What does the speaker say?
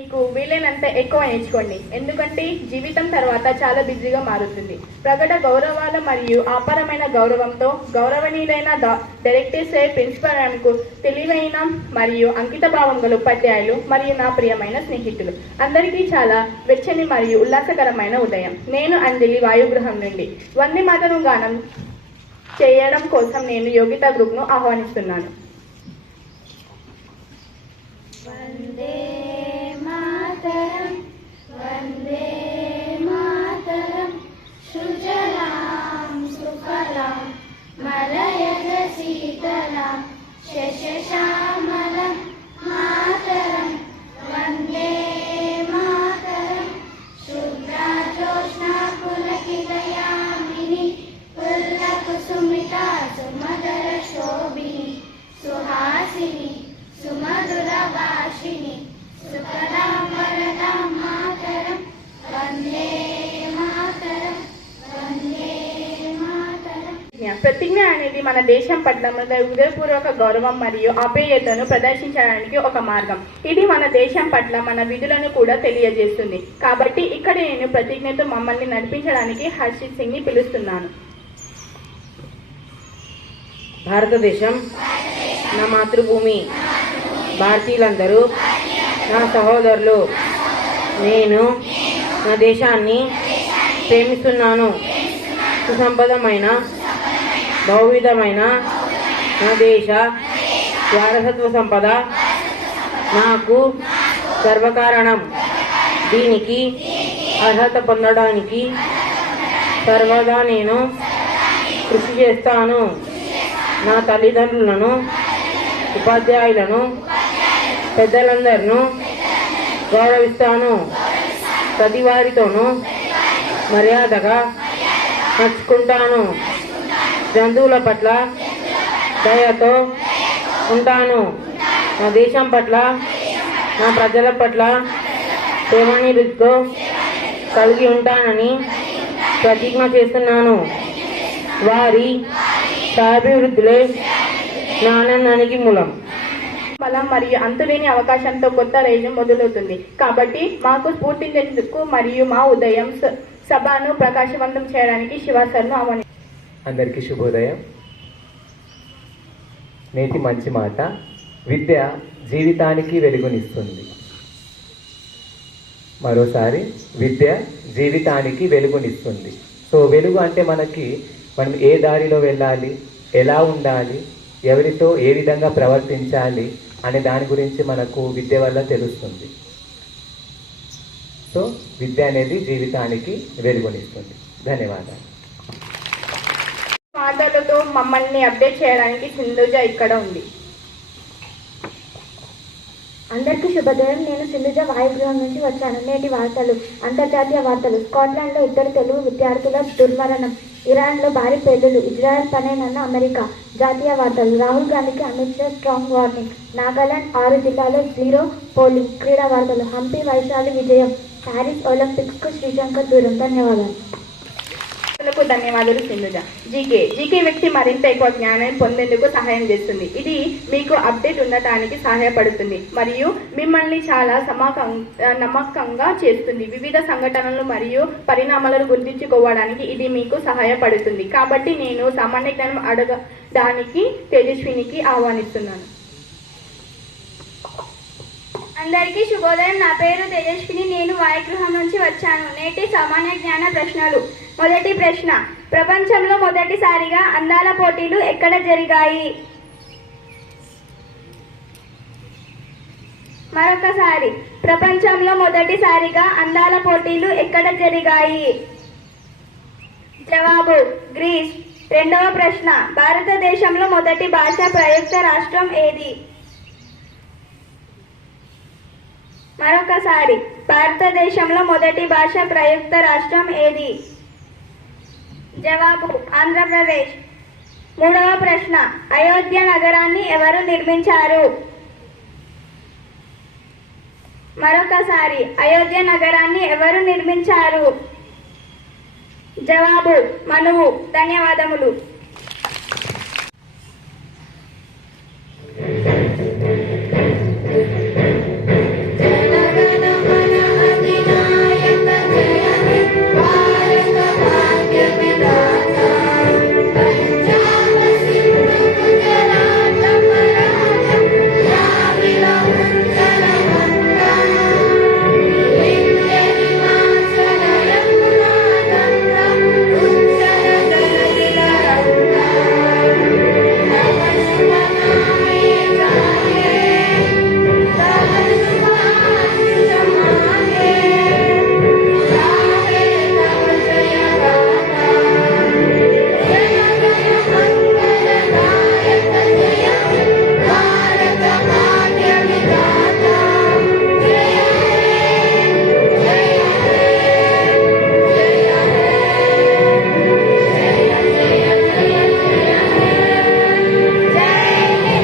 మీకు వీలైనంత ఎక్కువ నేర్చుకోండి, ఎందుకంటే జీవితం తర్వాత చాలా బిజీగా మారుతుంది. ప్రకట గౌరవాలు మరియు అపారమైన గౌరవంతో గౌరవనీయులైన డైరెక్టర్ సార్, ప్రిన్సిపల్ మ్యామ్కు, తెలివైన మరియు అంకిత భావం గల ఉపాధ్యాయులు మరియు నా ప్రియమైన స్నేహితులు అందరికీ చాలా వెచ్చని మరియు ఉల్లాసకరమైన ఉదయం. నేను అంజలి వాయుగృహం నుండి వందే మాతరం గానం చేయడం కోసం నేను యోగిత గ్రూప్ను ఆహ్వానిస్తున్నాను. వందే మాతరం వందే మాతరం సుజలాం సుఫలాం మలయజ శీతలాం శశశ్యామలం మాతరం వందే మాతరం శుభ్రజోత్స్నా పులకితయామిని పుల్లకుసుమితా సుమధుర శోభిని సుహాసిని సుమధుర భాషిని సుఖదాం వరదాం మాతరం వందే మాతరం వందే మాతరం. ప్రతిజ్ఞ అనేది మన దేశం పట్ల మన హృదయపూర్వక గౌరవం మరియు ఆప్యాయతను ప్రదర్శించడానికి ఒక మార్గం. ఇది మన దేశం పట్ల మన విధులను కూడా తెలియజేస్తుంది. కాబట్టి ఇక్కడ నేను ప్రతిజ్ఞతో మమ్మల్ని నడిపించడానికి హర్షిత్ సింగ్ ని పిలుస్తున్నాను. భారతదేశం నా మాతృభూమి. భారతీయులందరూ నా సహోదరులు. నేను నా దేశాన్ని ప్రేమిస్తున్నాను. సుసంపదమైన బహువిధమైన నా దేశ వారసత్వ సంపద నాకు గర్వకారణం. దీనికి అర్హత పొందడానికి సర్వదా నేను కృషి చేస్తాను. నా తల్లిదండ్రులను, ఉపాధ్యాయులను, పెద్దలందరినూ గౌరవిస్తాను. ప్రతి వారితోనూ మర్యాదగా నడుచుకుంటాను. జంతువుల పట్ల దయతో ఉంటాను. నా దేశం పట్ల, నా ప్రజల పట్ల ప్రేమనిరుద్ధితో కలిగి ఉంటానని ప్రతిజ్ఞ చేస్తున్నాను. వారి అభివృద్ధిలో నా ఆనందానికి మూలం. బలం మరియు అంతులేని అవకాశంతో కొత్త రైలు మొదలవుతుంది. కాబట్టి మాకు స్ఫూర్తించేందుకు మరియు మా ఉదయం సభను ప్రకాశవంతం చేయడానికి శివాసర్ను ఆహ్వాని. అందరికీ శుభోదయం. నేటి మంచి మాట, విద్య జీవితానికి వెలుగునిస్తుంది. మరోసారి, విద్య జీవితానికి వెలుగునిస్తుంది. సో వెలుగు అంటే మనం ఏ దారిలో వెళ్ళాలి, ఎలా ఉండాలి, ఎవరితో ఏ విధంగా ప్రవర్తించాలి అనే దాని గురించి మనకు విద్య వల్ల తెలుస్తుంది. సో విద్య అనేది జీవితానికి వెలుగునిస్తుంది. ధన్యవాదాలు. మాటలతో మమ్మల్ని అప్డేట్ చేయడానికి సింధుజ ఇక్కడ ఉంది. అందరికీ శుభోదయం. నేను సింధుజ వాయుగృహం నుంచి వచ్చాను. నేటి వార్తలు. అంతర్జాతీయ వార్తలు. స్కాట్లాండ్లో 2 తెలుగు విద్యార్థుల దుర్మరణం. ఇరాన్లో భారీ పేలులు. Israel పనేనన్న America. జాతీయ వార్తలు. రాహుల్ గాంధీకి అమిత్ షా స్ట్రాంగ్ వార్నింగ్. నాగాలాండ్ 6 జిల్లాలో 0 పోలింగ్. క్రీడా వార్తలు. హంపి వైశాలి విజయం. ప్యారిస్ ఒలింపిక్స్కు శ్రీశంకర్ దూరం. ధన్యవాదాలు. ధన్యవాదాలు సింధుజ. జీకే వ్యక్తి మరింత ఎక్కువ జ్ఞానాన్ని పొందేందుకు సహాయం చేస్తుంది. ఇది మీకు అప్డేట్ ఉండటానికి సహాయపడుతుంది మరియు మిమ్మల్ని చాలా నమ్మకంగా చేస్తుంది. వివిధ సంఘటనలు మరియు పరిణామాలను గుర్తించుకోవడానికి ఇది మీకు సహాయపడుతుంది. కాబట్టి నేను సామాన్య జ్ఞానం అడగడానికి తేజస్వినికి ఆహ్వానిస్తున్నాను. అందరికీ శుభోదయం. నా పేరు తేజస్విని. నేను వాయుగృహం నుంచి వచ్చాను. నేటి సామాన్య జ్ఞాన ప్రశ్నలు. మొదటి ప్రశ్న, ప్రపంచంలో మొదటిసారిగా అందాల పోటీలు ఎక్కడ జరిగాయి? మరొకసారి, ప్రపంచంలో మొదటిసారిగా అందాల పోటీలు ఎక్కడ జరిగాయి? జవాబు గ్రీస్. రెండవ ప్రశ్న, భారతదేశంలో మొదటి భాష ప్రయుక్త రాష్ట్రం ఏది? మరొకసారి, భారతదేశంలో మొదటి భాష ప్రయుక్త రాష్ట్రం ఏది? జవాబు ఆంధ్రప్రదేశ్. మూడవ ప్రశ్న, అయోధ్య నగరాన్ని ఎవరు నిర్మించారు? మరొకసారి, అయోధ్య నగరాన్ని ఎవరు నిర్మించారు? జవాబు మనువు. ధన్యవాదములు.